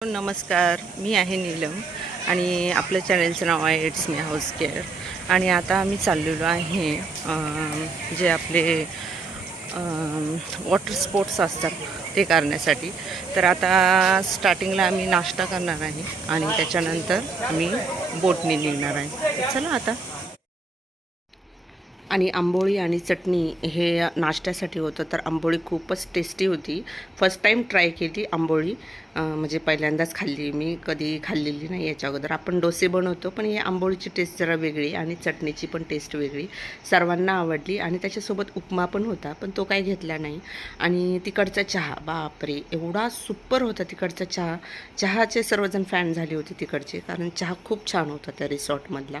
नमस्कार मी आहे नीलम आणि आपल्या चॅनलचं नाव आहे इट्स मी हाऊस केअर आणि आता आम्ही चाललेलो आहे जे आपले वॉटर स्पोर्ट्स असतात ते करण्यासाठी. तर आता स्टार्टिंगला आम्ही नाश्ता करणार आहे आणि त्याच्यानंतर आम्ही बोटने निघणार आहे. चला आता. आणि आंबोळी आणि चटणी हे नाश्त्यासाठी होतं. तर आंबोळी खूपच टेस्टी होती. फर्स्ट टाईम ट्राय केली आंबोळी. म्हणजे पहिल्यांदाच खाल्ली मी. कधी खाल्लेली नाही याच्या अगोदर. आपण डोसे बनवतो पण ही आंबोळीची टेस्ट जरा वेगळी आणि चटणीची पण टेस्ट वेगळी. सर्वांना आवडली आणि त्याच्यासोबत उपमा पण होता पण तो काही घेतला नाही. आणि तिकडचा चहा बापरे! एवढा सुपर होता तिकडचा चहा. चहाचे सर्वजण फॅन झाले होते तिकडचे कारण चहा खूप छान होता त्या रिसॉर्टमधला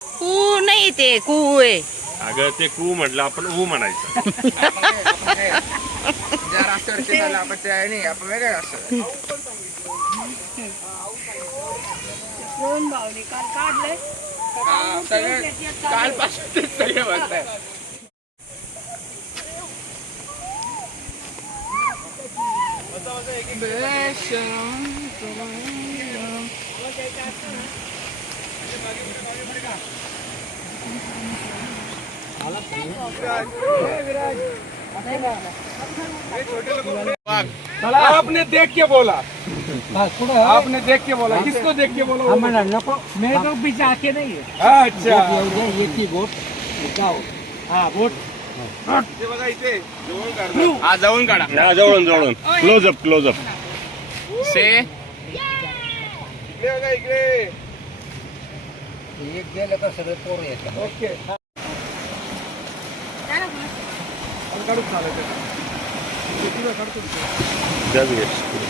कू नाही ते कू आहे अगं ते कू म्हटलं आपण ऊ म्हणायचं. ज्या रस्त्यावर झालं आपण त्या नाही आपण वेगळ्या रस्त्यावर हा, सगळे कालपासून तेच सगळे म्हणताय आपने देख के बोला आपने देख के बोला किसको देख के बोला मेरे तो पीछे आके नहीं है अच्छा ये थी वोट हाँ बोट ते बघा इथे. जवळ काढा. हा काढा. हा जवळून जवळून. क्लोज अप क्लोज अप से. इकडे बघा इकडे. एक गेलं तर सगळे पोरं येतात ओके. काढून चालायचं पाणी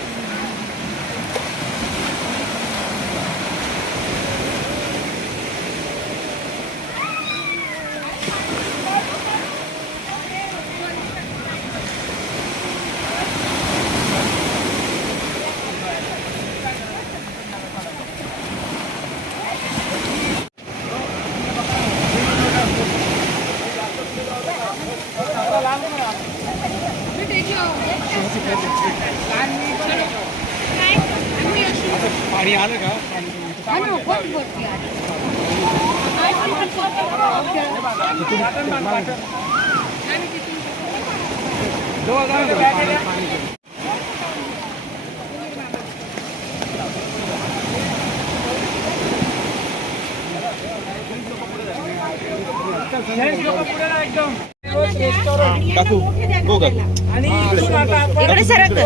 इकडे सरक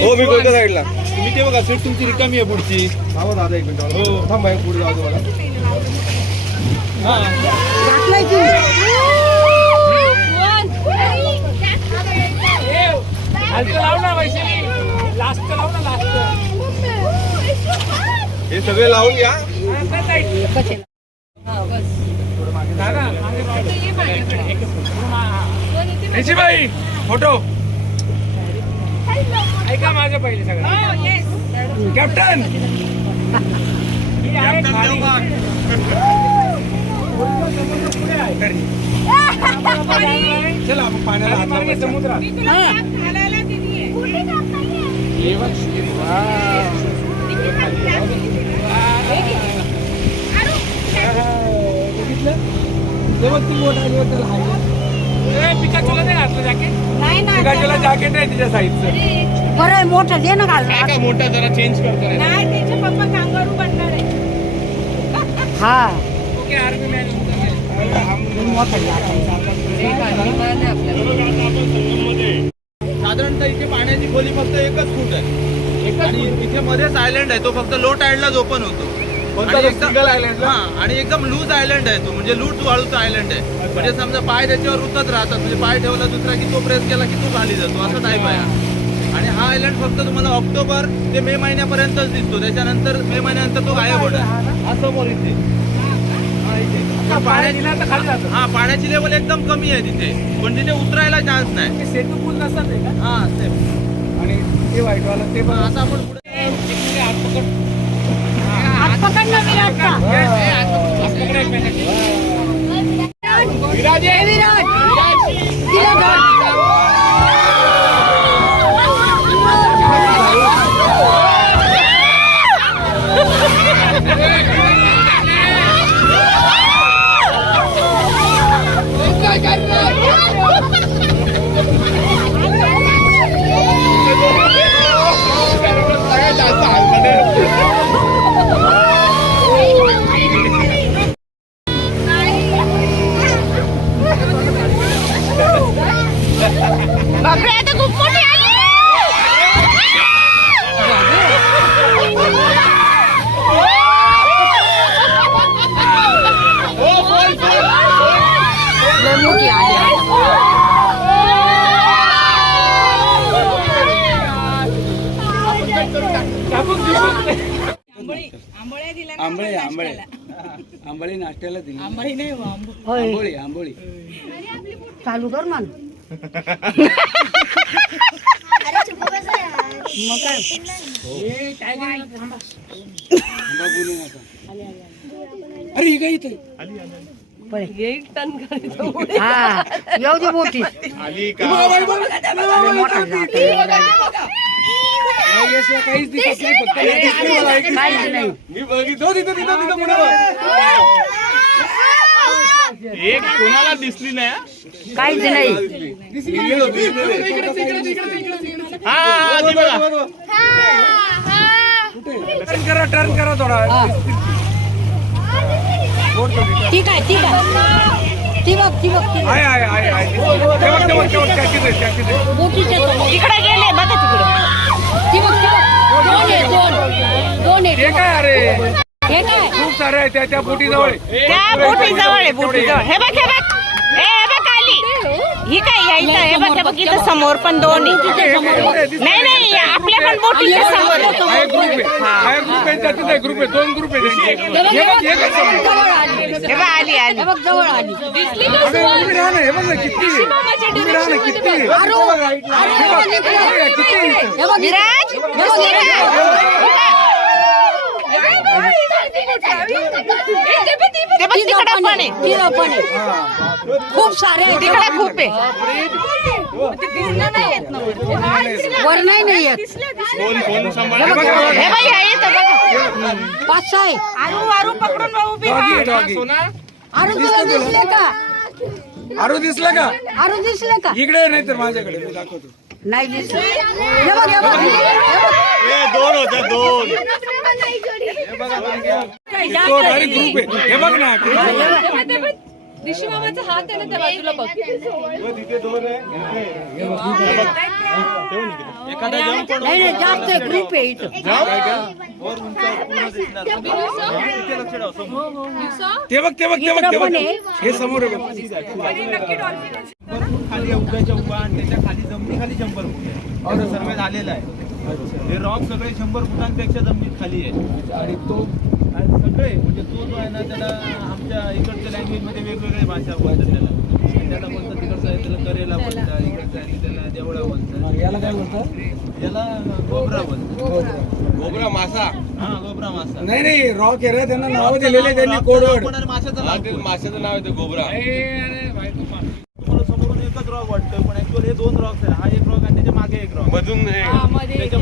हो मी कोणत्या साईडला तुम्ही ते बघा सीट तुमची रिकामी आहे पुढची दादा एक मिनिट हो थांबा एक पुढे जाऊ दे मला लाव ना वैशाली लास्ट लाव ना लास्ट हे सगळे लावून घ्या बाई फोटो ऐका माझं पहिले सगळं. कॅप्टन चला आपण पाण्याला. समुद्रात. बघितलं? ते बघ ती लहान. ए, पिकाचूला नाही घातलं जॅकेट नाही ना पिकाचूला जॅकेट आहे तिच्या साईजचं बरं आहे, मोठं दे ना घाल काय का मोठा जरा चेंज करतो रे. नाही त्याचे पप्पा कांगारू बनणार आहे. हा. ओके आर्मी मॅन मोठं साधारणतः इथे पाण्याची खोली फक्त एकच फूट आहे. आणि इथे मध्येच आयलंड आहे तो फक्त लो टाईडलाच ओपन होतो. आणि एकदम- हा आणि एकदम लूज आयलंड आहे तो म्हणजे लूज वाळूचा आयलंड आहे. म्हणजे समजा पाय त्याच्यावर रुतत राहतात म्हणजे पाय ठेवला दुसरा की तो प्रेस केला की तो खाली जातो असं टाईप आहे. हा. आणि हा आयलंड फक्त तुम्हाला ऑक्टोबर ते मे महिन्यापर्यंतच दिसतो त्याच्यानंतर मे महिन्यानंतर तो गायब होणार. हा समोर इथे. हा, इथे. पण पाण्याची पाण्याची तर खाली जातं. हा पाण्याची लेवल एकदम कमी आहे तिथे. पण तिथे उतरायला चान्स नाही. ते सेतू पूल नसतात हा आणि ते व्हाईटवाला ते पण आता आपण पुढे हात चालू कर मन मग काय? अरे ही काय इथे हा येऊ दे मोठी. मोठा नाही, यशला काहीच दिसत नाही फक्त हे दिसते मला एक काहीच नाही. मी बघितलं तिथं तिथं तिथं पुढे एक कोणाला दिसली नाही काहीच नाही. हा हा, बघा. टर्न करा टर्न करा थोडा. ठीक आहे ठीक आहे. ती बघ ती बघ ती बघ. आहे आहे. तिकडे गेले बघा तिकडे. ती बघ ती बघ. दोन आहे दोन. दोन आहे. हे काय अरे? हे काय? खूप सारे आहे त्या त्या बोटी जवळ त्या बोटी जवळ आहे बोटी जवळ हे बघ हे बघ ए, हे बघ आली ही काय यायचं हे बघ हे बघ इथं समोर पण दोन आहे नाही नाही आपल्या पण बोटीच्या समोर आहे. हा एक ग्रुप आहे हा एक ग्रुप आहे त्याच्यात एक ग्रुप आहे दोन ग्रुप आहे त्यांचे हे बघ, हे हे बघ हे समोर? आली हे बघ आली आली हे बघ जवळ आली अरे उभी राहा ना हे बघ ना किती आहे. उभी राहा ना किती आहे. हे बघ. हे बघ, किती आहे इथं. हे बघ इकडे. विराज दिसली का? तिकडे पण आहे पण आहे खूप सारे आहेत तिकडे खूप आहे वर नाही नाही येत हे हे. हे हे इथं बघा पाच सहा आहे आरू आरू पकडून उभी आहे. अरू तुला दिसले का? आरू दिसलं का? अरू दिसले का इकडे नाही तर माझ्याकडे. मी दाखवतो. नाही दिसले. हे हे हे दोन होत्या दोन. तो डायरेक्ट ग्रुप आहे. हे बघ ना एखादा पण नाही नाही जास्त ग्रुप आहे इथं. ते बघ ते बघ. ते बघ ते बघ. हे समोर आहे बघ. भरपूर खाली आहे, उभ्याच्या उभा आणि त्याच्याखाली जमिनी खाली असं सर्वे झालेलं आहे. हे रॉक सगळे शंभर फुटांपेक्षा जमिनीत खाली आहे. आणि तो आणि सगळे म्हणजे तो जो आहे ना त्याला आमच्या इकडच्या लँग्वेजमध्ये वेगवेगळ्या भाषा बोलतात त्याला. त्याला बोलतात तिकडचं आहे त्याला करेला बोलतात इकडचं आहे त्याला देवळा बोलतात. याला काय बोलतात? याला गोबरा बोलतात. गोबरा मासा. हा गोबरा मासा. नाही नाही रॉक आहे रे त्यांना नाव दिलेले आहे त्यांनी आणि माशाचं नाव. माशाचं नाव आहे ते गोबरा. तुम्हाला समोरून एकच रॉक वाटतं पण ऍक्च्युअली हे दोन रॉक्स आहे हा एक मधून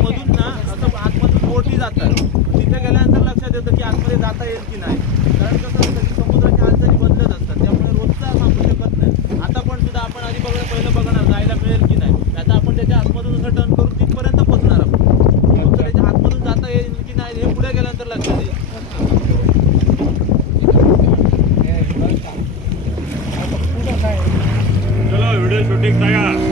मधून ना असं आतमधून बोटी जातात. तिथे गेल्यानंतर लक्षात येतं की आतमध्ये जाता येईल की नाही. कारण कसं असतं की समुद्राच्या हालचाली बदलत असतात. त्यामुळे रोजचा सांगू शकत नाही. आता पण सुद्धा आपण आधी बघणं पहिलं बघणार जायला मिळेल की नाही. आता आपण त्याच्या आतमधून असं टर्न करून तिथपर्यंत पोहोचणार आपण त्याच्या आतमधून जाता येईल की नाही हे पुढे गेल्यानंतर लक्षात येईल. चलो व्हिडिओ शूटिंग तयार.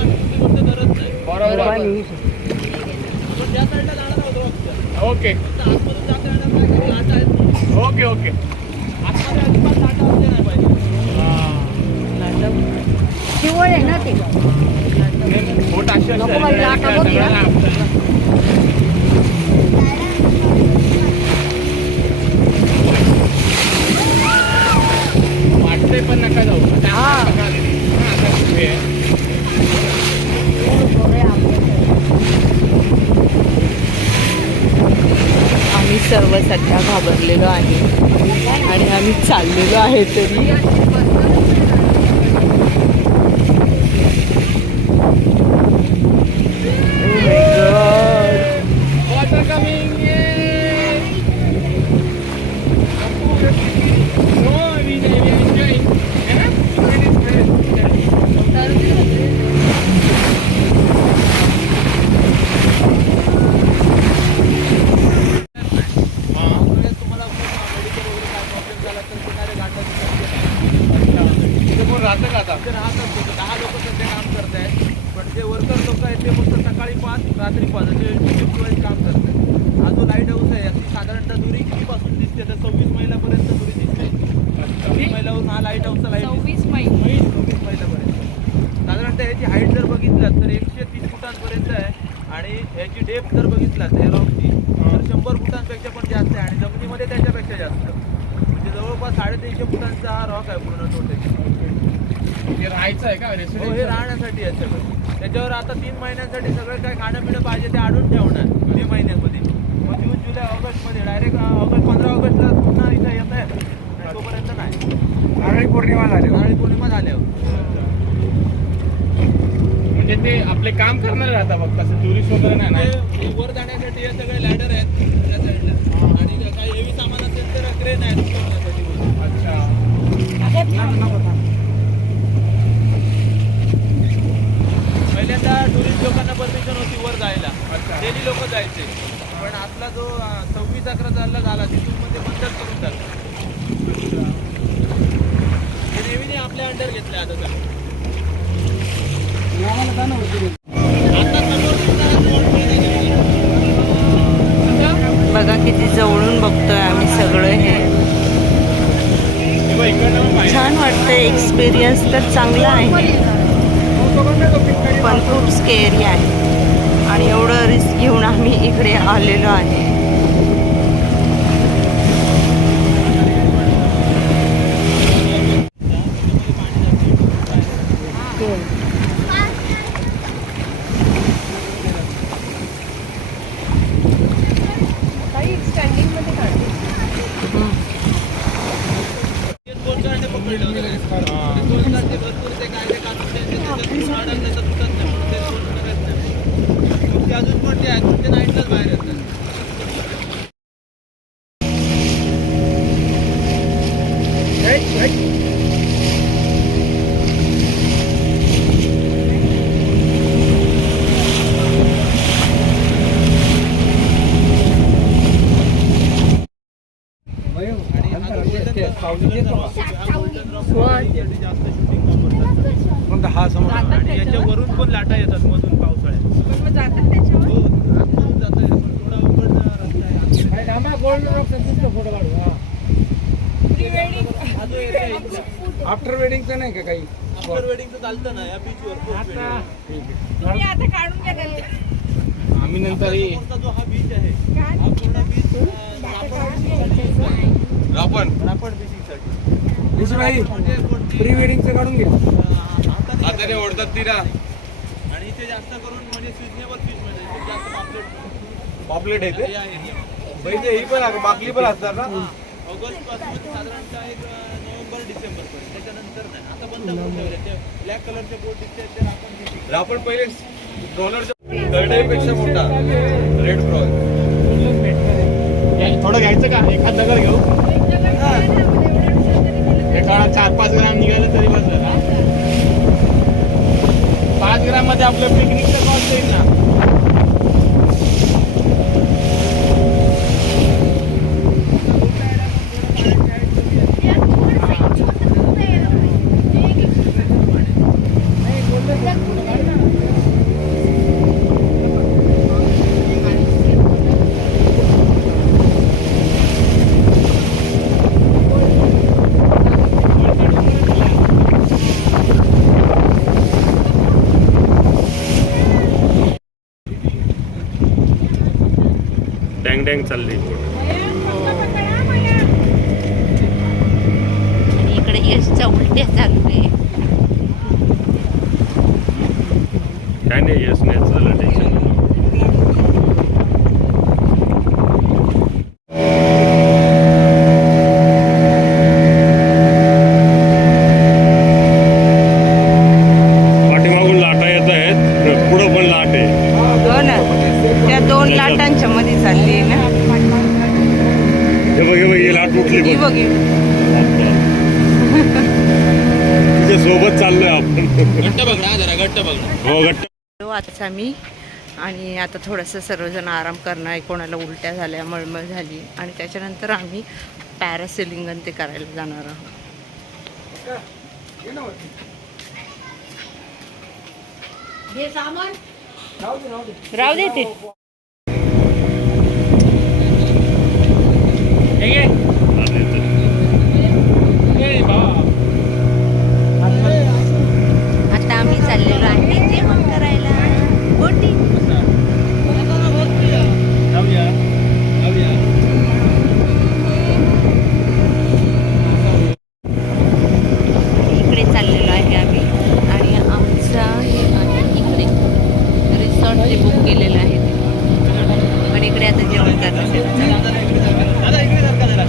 आम्ही दुसरी गोष्ट करत नाही बरोबर. ओके. ओके ओके आतमध्ये अजिबात लाटा असल्या नाही पाहिजे शिवळ आहे ना ते. नको बघ वाटतंय पण नका जाऊ हा. आम्ही सर्व सध्या घाबरलेलो आहे आणि आम्ही चाललेलो आहे तरी Water coming in. No, we we are enjoying. Yeah? It is good. त्यावेळेस तुम्हाला मेडिकल वगैरे काय प्रॉब्लेम झाला तर किनारे घाटाची तिथे कोण राहतं का आता तिथे राहतात लोक दहा लोक सध्या काम करत आहेत पण जे वर्कर लोक आहेत ते फक्त सकाळी पाच रात्री पाच असे shift wise काम करत आहेत हा जो लाइट हाऊस आहे याची साधारणतः दुरी कितीपासून दिसते तर सव्वीस मैलापर्यंत दुरी दिसते सव्वीस मैलावरून हा लाइट हाऊसचा लाइट सव्वीस मैल सव्वीस मैलापर्यंत साधारणतः याची हाईट जर बघितलात तर एकशे तीस फुटांपर्यंत आहे आणि याची डेप जर बघितलात या रॉकची तर शंभर फुटांपेक्षा पण जास्त आहे आणि जमिनीमध्ये त्याच्यापेक्षा जास्त म्हणजे जवळपास साडेतीनशे फुटांचा हा रॉक आहे पूर्ण टोटल हे राहायचं आहे का? हो हे राहण्यासाठी आहे सगळं. त्याच्यावर आता तीन महिन्यांसाठी सगळं काय खाणं पिणं पाहिजे ते आणून ठेवणार मे महिन्यामध्ये. मग जून जुलै ऑगस्टमध्ये डायरेक्ट ऑगस्ट पंधरा ऑगस्टला पुन्हा इथं येत आहे. तोपर्यंत नाही. नारळी पौर्णिमा झाली. नारळी पौर्णिमा झाल्यावर. म्हणजे ते आपले काम करणारे राहतात फक्त असं टुरिस्ट वगैरे नाही वर जाण्यासाठी हे सगळे लॅडर आहेत त्या साईडला आणि काही हेवी सामान असेल तर क्रेन आहेत उचलण्यासाठी वर. अच्छा पहिल्यांदा टुरिस्ट लोकांना परमिशन होती वर जायला. डेली लोक जायचे. पण आपला जो सव्वीस अकरा चालला झाला तिथून मग ते बंदच करून टाकलं. ते आपल्या अंडर घेतले आता सगळं आता समोर दिसणारा रोड पण आहे. बघा किती जवळून बघतोय आम्ही सगळं हे किंवा इकडनं पण पाहिजे छान वाटतंय एक्सपिरियन्स तर चांगलं आहे. पण खूप स्केअरी आहे. आणि एवढं रिस्क घेऊन आम्ही इकडे आलेलो आहे काही स्टँडिंगमध्ये काढते ते कोणत्याने पकडलं वगैरे. ते कोणत्याचे भरपूर ते कायदे कानून त्यांचे त्याच्यात वाढ असले तर तुटत नाही म्हणून ते कोण करत नाही. मग ते अजून कोणते आहेत पण ते नाईटलाच बाहेर येतात आणि हा जो golden rock आहे, हा golden rock आहे, याच्यासाठी जास्त shooting वापरतात. हा समोर आणि याच्यावरून पण लाटा येतात मधून अजून पावसाळ्यात पण मग जातात त्याच्यावर हो आतमधून जातोय पण थोडा अवघड रस्ता आहे अरे थांबा गोल्ड रॉक तुमचा फोटो काढू हा प्री वेडिंग हा जो area आहे इथला. आफ्टर वेडिंगचं नाही का काही? आफ्टर वेडिंगचं चालतं ना या बीचवर. तुम्ही आता काढून घ्या. आम्ही नंतर ये. समोरचा जो हा बीच आहे? हा पूर्ण बीच म्हणजे कोणती प्री वेडिंगचं काढून घ्या. हाताने हाताने ओढतात तिला. आणि इथे जास्त करून म्हणजे सिजनेबल फिश मिळते खूप जास्त पापलेट पॉपलेट आहे ते? area. म्हणजे ही पण बाकली पण असणार ना? ऑगस्टपासून साधारणतः एक नोव्हेंबर डिसेंबर पर्यंत त्याच्यानंतर नाही. आता बंद करून ठेवले. ते ब्लॅक कलरचे बोट दिसते ते आपण पहिले डॉलरच्या करण्यापेक्षा मोठा रेड प्रॉन थोडं घ्यायचं का? एखाद दगड घेऊ? एका चार पाच ग्राम निघालं तरी बस झालं पाच ग्राममध्ये आपलं पिकनिकचं कॉस्ट येईल ना? डँग डँग चालली. इकडे यशच्या उलट्या चालू आहे काय नाही येस नाही झालं टेन्शन पाठीमागून लाटा येत आहेत पुढं पण लाट आहे हो ना त्या दोन लाटांच्या मध्ये चालली आहे ना हे बघ हे बघ ही लाट उठली ही बघ बघ ही. तिच्या सोबत चाललोय आपण घट्ट बघ ना जरा घट्ट बघ ना हो गट्ट हो, आताच आम्ही आणि आता थोडंसं सर्वजण आराम करणार आहे कोणाला उलट्या झाल्या मळमळ झाली आणि त्याच्यानंतर आम्ही पॅरासेलिंग आणि ते करायला जाणार आहोत. राहू दे ते हे घे. हे भावा. आता आम्ही चाललेलो आहे जेवण करायला बोटिंग जाऊया जाऊया इकडे चाललेलो आहे आम्ही आणि आमचा हे आहे इकडे रिसॉर्ट जे बुक केलेलं आहे ते आणि इकडे आता जेवण करण्यासाठी दादा इकडे सरका जरा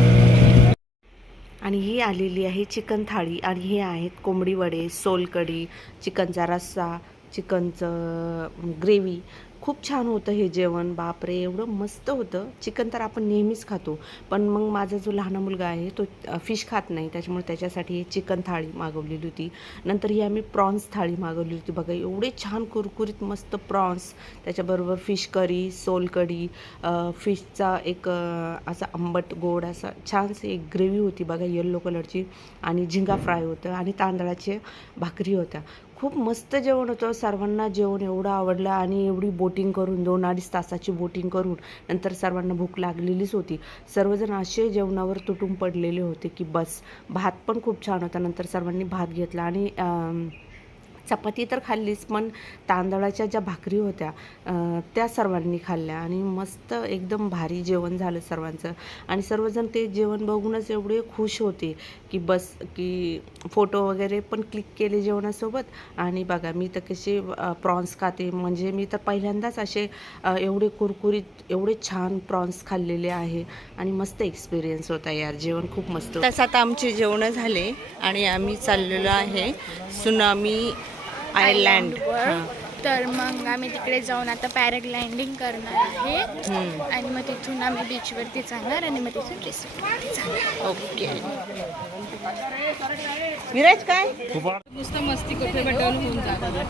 आणि ही आलेली आहे चिकन थाळी आणि हे आहेत कोंबडी वडे सोलकढी चिकनचा रस्सा चिकनचं ग्रेव्ही. खूप छान होतं हे जेवण. बापरे एवढं मस्त होतं. चिकन तर आपण नेहमीच खातो. पण मग माझा जो लहान मुलगा आहे तो फिश खात नाही. त्याच्यामुळे त्याच्यासाठी हे चिकन थाळी मागवलेली होती. नंतर ही आम्ही प्रॉन्स थाळी मागवली होती. बघा एवढे छान कुरकुरीत मस्त प्रॉन्स. त्याच्याबरोबर फिश करी सोलकढी फिशचा एक असा आंबट गोड असा छानशी एक ग्रेव्ही होती. बघा येल्लो कलरची आणि झिंगा फ्राय होतं. आणि तांदळाचे भाकरी होत्या. खूप मस्त जेवण होतं. सर्वांना जेवण एवढं आवडलं आणि एवढी बोटिंग करून दोन अडीच तासाची बोटिंग करून नंतर सर्वांना भूक लागलेलीच होती. सर्वजण असे जेवणावर तुटून पडलेले होते की बस. भात पण खूप छान होता. नंतर सर्वांनी भात घेतला आणि चपाती तर खाल्लीच पण तांदळाच्या ज्या भाकरी होत्या त्या सर्वांनी खाल्ल्या आणि मस्त एकदम भारी जेवण झालं सर्वांचं. आणि सर्वजण ते जेवण बघूनच एवढे खुश होते की बस की फोटो वगैरे पण क्लिक केले जेवणासोबत. आणि बघा मी तर कसे प्रॉन्स खाते. म्हणजे मी तर पहिल्यांदाच असे एवढे कुरकुरीत एवढे छान प्रॉन्स खाल्लेले आहे. आणि मस्त एक्सपिरियन्स होता यार. जेवण खूप मस्त तसं आता आमचे जेवणं झाले आणि आम्ही चाललेलो आहे. सुनामी आयलँड हां. तर मग आम्ही तिकडे जाऊन आता पॅराग्लाइडिंग करणार आहे. आणि मग तिथून आम्ही बीचवरती जाणार आणि मग तिथून रिसॉर्ट ओके. विराज काय? नुसतं मस्ती करतोय बटन होऊन जाणार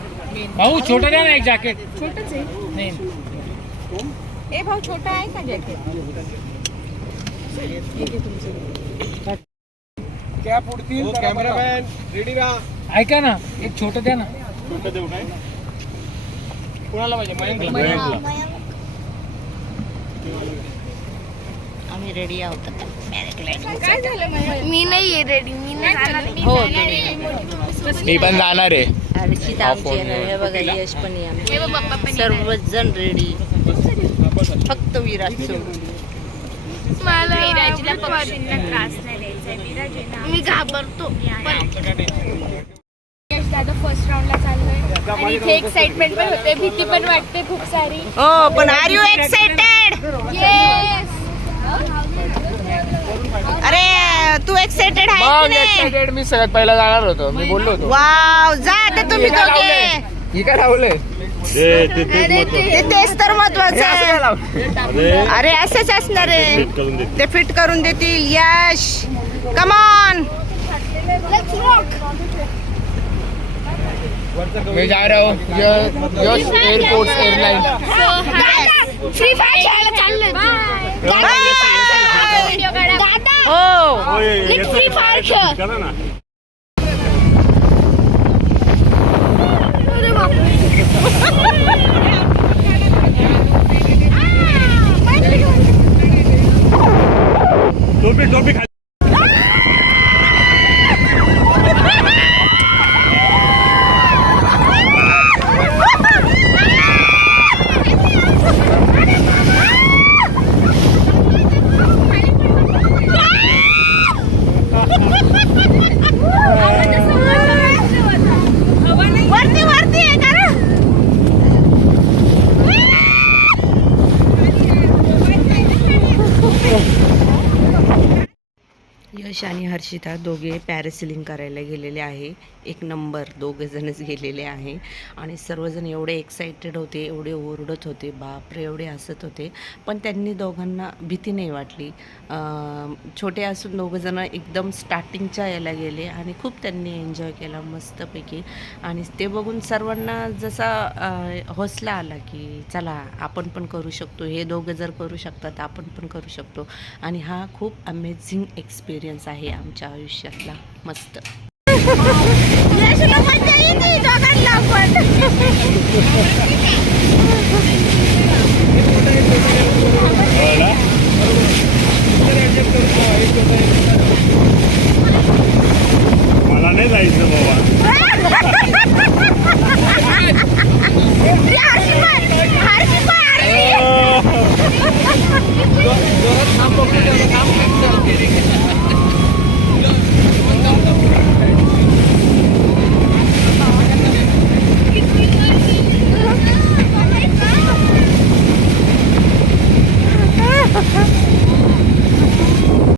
भाऊ छोटं द्या ना एक जॅकेट छोटच आहे. नाही ए भाऊ छोटा आहे का जॅकेट कॅप उडतील हो कॅमेरामॅन रेडी राहा. ऐका ना एक छोटं द्या ना. छोटं देऊ काय कुणाला पाहिजे? मयंकला. आम्ही रेडी आहोत मी नाही रेडी मी नाही. हो मी पण जाणार आहे. आमची हे बघा यश पण आहे. हे रेडी फक्त विराट सोडून मला विराजला पक्षींना त्रास नाही द्यायचा. मी घाबरतो. दादा फर्स्ट राऊंडला चाललोय. आणि इथे एक्साइटमेंट पण होते. भीती पण वाटते खूप सारी. हो पण आर यू एक्साइटेड येस अरे तू एक्साइटेड आहे की नाही? एक्साइटेड मी सगळ्यात पहिला जाणार होतो. मी बोललो होतो. वाव जा आता तुम्ही ही काय दोघे? ही काय लावलंय. ते तेच तर महत्वाचं आहे. अरे. असंच असणार आहे. ते फिट करून देतील. यश कमॉन मैं जा रहा हूँ। य- Yash airport airline free fire खेळायला चाललोय दादा हो नीट फ्री फायर खेळ अरे बापरे. वरती यश आणि हर्षिता दोघे पॅरासिलिंग करायला गेलेले आहे. एक नंबर दोघेजणच गेलेले आहे. आणि सर्वजण एवढे एक्साइटेड होते एवढे ओरडत होते बापरे एवढे हसत होते. पण त्यांनी दोघांना भीती नाही वाटली. छोटे असून दोघंजणं एकदम स्टार्टिंगच्या याला गेले आणि खूप त्यांनी एन्जॉय केला मस्तपैकी. आणि ते बघून सर्वांना जसा हौसला आला की चला आपण पण करू शकतो. हे दोघं जर करू शकतात आपण पण करू शकतो. आणि हा खूप अमेझिंग एक्सपिरियन्स आहे. आमच्या आयुष्यातला. मस्त. मला नाही जायचं बाबा. Ha ha ha!